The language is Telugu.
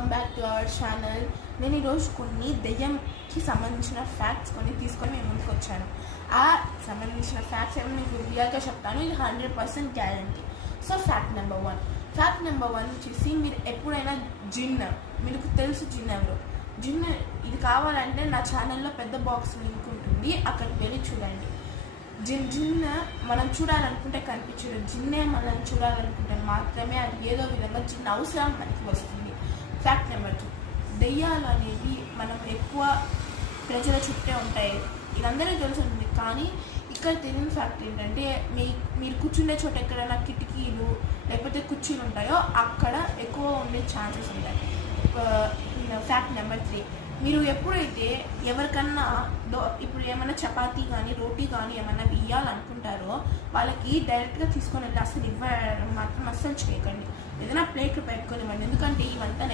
Welcome back to our channel. నేను ఈరోజు కొన్ని దెయ్యంకి సంబంధించిన ఫ్యాక్ట్స్ కొన్ని తీసుకొని మేము ముందుకు వచ్చాను. ఆ సంబంధించిన ఫ్యాక్ట్స్ ఏమో మీకు రియల్గా చెప్తాను. ఇది 100% guarantee. So fact number one వచ్చేసి, మీరు ఎప్పుడైనా మీకు తెలుసు జిన్ ఎవరు? జిన్ ఇది కావాలంటే నా ఛానల్లో పెద్ద బాక్స్ లింక్ ఉంటుంది, అక్కడికి వెళ్ళి చూడండి. జిన్ మనం చూడాలనుకుంటే కనిపించదు. జిన్నే మనం చూడాలనుకుంటే మాత్రమే అది ఏదో విధంగా జిన్ అవసరం మనకి వస్తుంది. ఫ్యాక్ట్ నెంబర్ 2, దెయ్యాలు అనేవి మనం ఎక్కువ ప్రజల చుట్టే ఉంటాయి. ఇదందరికీ తెలుస్తుంది. కానీ ఇక్కడ తెలియని ఫ్యాక్ట్ ఏంటంటే, మీరు కూర్చుండే చోట ఎక్కడైనా కిటికీలు లేకపోతే కుర్చీలు ఉంటాయో అక్కడ ఎక్కువ ఉండే ఛాన్సెస్ ఉంటాయి. ఫ్యాక్ట్ నెంబర్ 3, మీరు ఎప్పుడైతే ఎవరికన్నా ఇప్పుడు ఏమైనా చపాతీ కానీ రోటీ కానీ ఏమైనా ఇవ్వాలనుకుంటారో వాళ్ళకి డైరెక్ట్గా తీసుకొని వెళ్ళి అసలు ఇవ్వడం మాత్రం అస్సలు చేయకండి. ఏదైనా ప్లేట్లు పెట్టుకొని ఇవ్వండి. ఎందుకంటే ఇవంతా